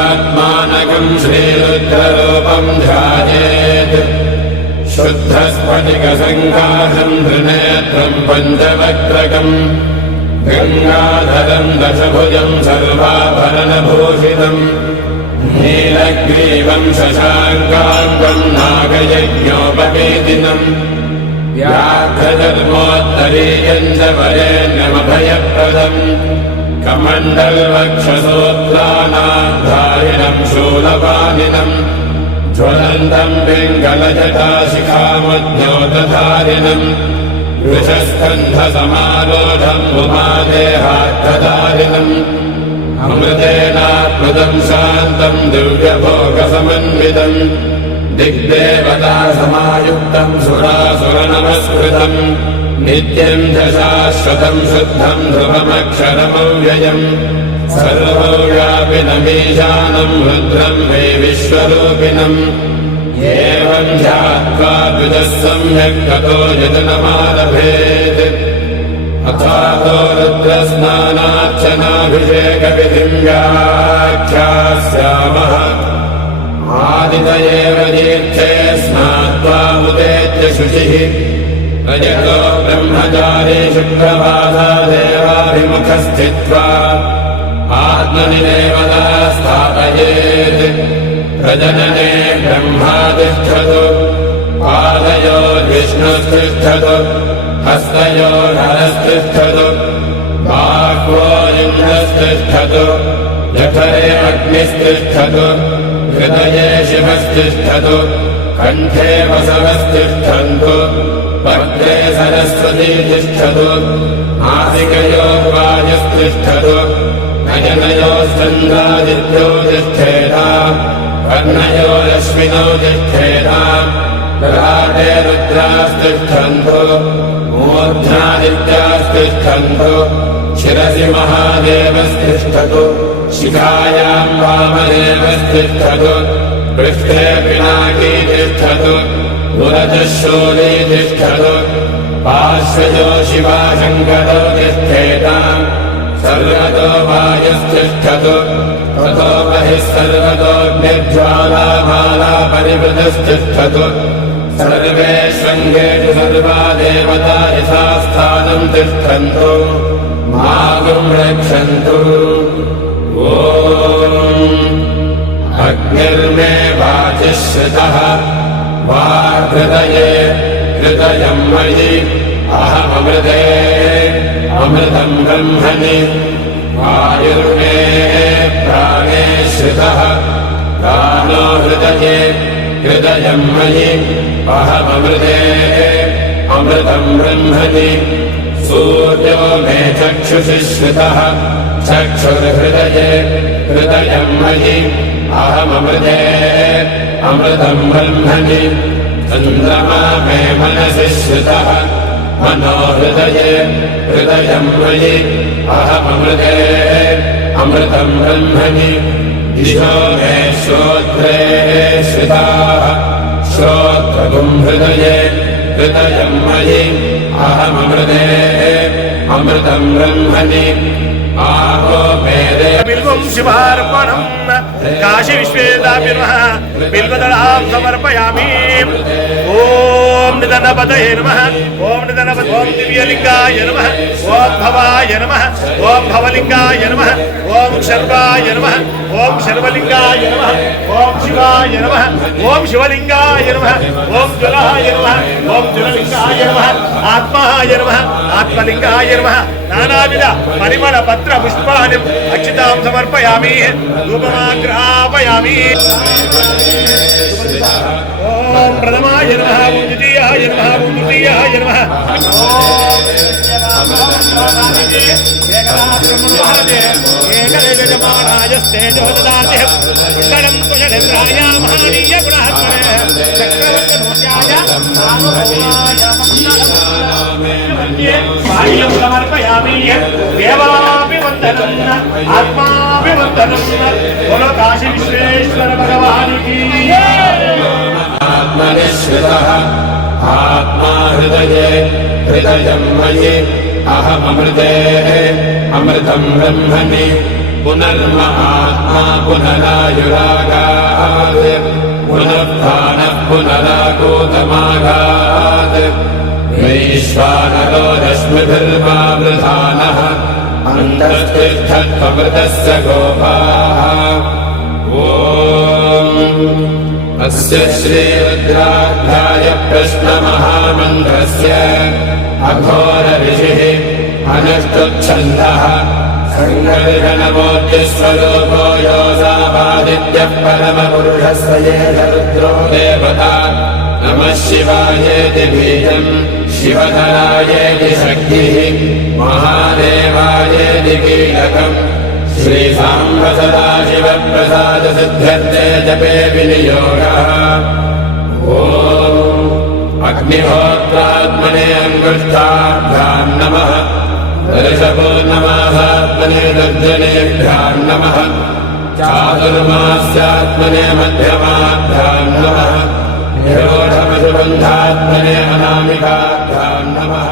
शुद्धात्मानकम् श्रीरुद्ररूपम् ध्यायेत् शुद्धस्फटिकसङ्काशम् त्रिनेत्रम् पञ्चवक्त्रकम् गङ्गाधरम् दशभुजम् सर्वाभरणभूषितम् नीलग्रीवम् शशाङ्काङ्गम् नागयज्ञोपवेदिनम् व्याघ्रधर्मोत्तरीयम् च वरेण्यमभयप्रदम् कमण्डलवक्षसूत्राणाधारिणम् शूलपाणिनम् ज्वलन्तम् पिङ्गलजटाशिखामद्योतधारिणम् वृषस्कन्धसमारोढम् उमादेहार्थधारिणम् अमृतेनात्मदम् शान्तम् दिव्यभोगसमन्वितम् दिग्देवता समायुक्तम् सुरासुरनमस्कृतम् नित्यम् च शाश्वतम् शुद्धम् ध्रुवमक्षरमव्ययम् सर्वव्यापिनमीशानम् रुद्रम् वै विश्वरूपिणम् एवम् ध्यात्वा द्विजः सम्यक् ततो यजनमारभेत् अथातो रुद्रस्नानार्चनाभिषेकविधिम् व्याख्यास्यामः आदितयेव तीर्थे स्नात्वा मुदेत्य शुचिः रजतो ब्रह्मचारी शुक्रवासादेवाभिमुखस्थित्वा आत्मनि देवता स्थापयेत् प्रजनने ब्रह्मा तिष्ठतु पादयोर्विष्णुस्तिष्ठतु हस्तयोर्हरस्तिष्ठतु बाह्वोरिन्द्रस्तिष्ठतु जठरे अग्निस्तिष्ठतु हृदये शिवस्तिष्ठतु कण्ठे वसवस्तिष्ठन्तु वक्त्रे सरस्वती तिष्ठतु नासिकयोः वायुस्तिष्ठतु नयनयोश्चन्द्रादित्यो तिष्ठेताम् कर्णयोरश्विनौ तिष्ठेताम् ललाटे रुद्रास्तिष्ठन्तु मूर्ध्नादित्यास्तिष्ठन्तु शिरसि महादेवस्तिष्ठतु शिखायाम् वामदेवस्तिष्ठतु पृष्ठे पिनाकी तिष्ठतु पुरतः शूली तिष्ठतु पार्श्वजो शिवाशङ्करो तिष्ठेताम् सर्वतो वायुस्तिष्ठतु ततो बहिः सर्वतोऽग्निज्वालामाला परिवृतस्तिष्ठतु सर्वेष्वङ्गेषु सर्वा देवता यथास्थानम् तिष्ठन्तु मागुम् रक्षन्तु ॐ अग्निर्मे वाचिः श्रितः वाहृदये हृदयम् मयि अहममृते अमृतम् ब्रह्मणि वायुर्मे प्राणे श्रितः प्राणो हृदये हृदयम् मयि अहममृते अमृतम् ब्रह्मणि सूर्यो मे चक्षुषि श्रितः चक्षुर्हृदये हृदयम् मयि अहममृते अमृतम् ब्रह्मणि चन्द्रमा मे मनसि श्रितः मनो हृदये हृदयम् मयि अहममृते अमृतम् ब्रह्मणि दिशो मे श्रोत्रे श्रिताः श्रोत्रगुम् हृदये हृदयम् मयि अहममृते अमृतम् ब्रह्मणि आहो मे बिल्वम् शिवार्पणम् काशी विश्वेदापि नमः बिल्वदलाम् समर्पयामि ओम निधनपतये नमः ओम निधनपत ओम दिव्यलिंगाय नमः ओम भवाय नमः ओम भवलिंगाय नमः ओम शर्वाय नमः ओम शर्वलिंगाय नमः ओम शिवाय नमः ओम शिवलिंगाय नमः ओम ज्वलाय नमः ओम ज्वललिंगाय नमः आत्माय नमः आत्मलिंगाय नमः नानाविध परिमल पत्र पुष्पाणि अक्षतां समर्पयामि धूपमाग्रापयामि ओम प्रथमाय नमः ओम द्वितीयाय नमः ओम तृतीयाय नमः एकदेशमानाय स्तेजो ददाति कुण्डलं कुशलेन्द्राय महानीय गुणात्मने चक्रवर्तिमूर्त्याय बाह्यं समर्पयामि देवापि वन्दनम् आत्मापि वन्दनम् बोलो काशी विश्वेश्वर भगवान् की आत्मनिश्रितः आत्मा हृदये हृदयम् मयि अहममृते अमृतम् ब्रह्मणि पुनर्महात्मा पुनरायुरागात् पुनरुत्थानः पुनरागोतमागात् वैश्वानरो रश्मिभिर्वावृधानः अन्तस्तिष्ठत्वमृतस्य गोपाः ॐ अस्य श्रीरुद्राध्याय प्रश्नमहामन्त्रस्य अघोरऋषिः अनुष्टुप्छन्दः सङ्कर्षणमूर्तिस्वरूपो योऽसावादित्यः परमपुरुषस्य एष रुद्रो देवता नमः शिवायेति बीजम् शिवधरायेति शक्तिः महादेवायेति कीलकम् श्रीसाम्ब सदाशिवप्रसादसिद्ध्यर्थे जपे विनियोगः ॐ अग्निहोत्रात्मने अङ्गुष्ठाभ्याम् नमः दर्शपूर्णमासात्मने दर्जनेभ्याम् नमः चातुर्मास्यात्मने मध्यमाभ्याम् नमः निरोधमशुबन्धात्मने अनामिकाभ्याम् नमः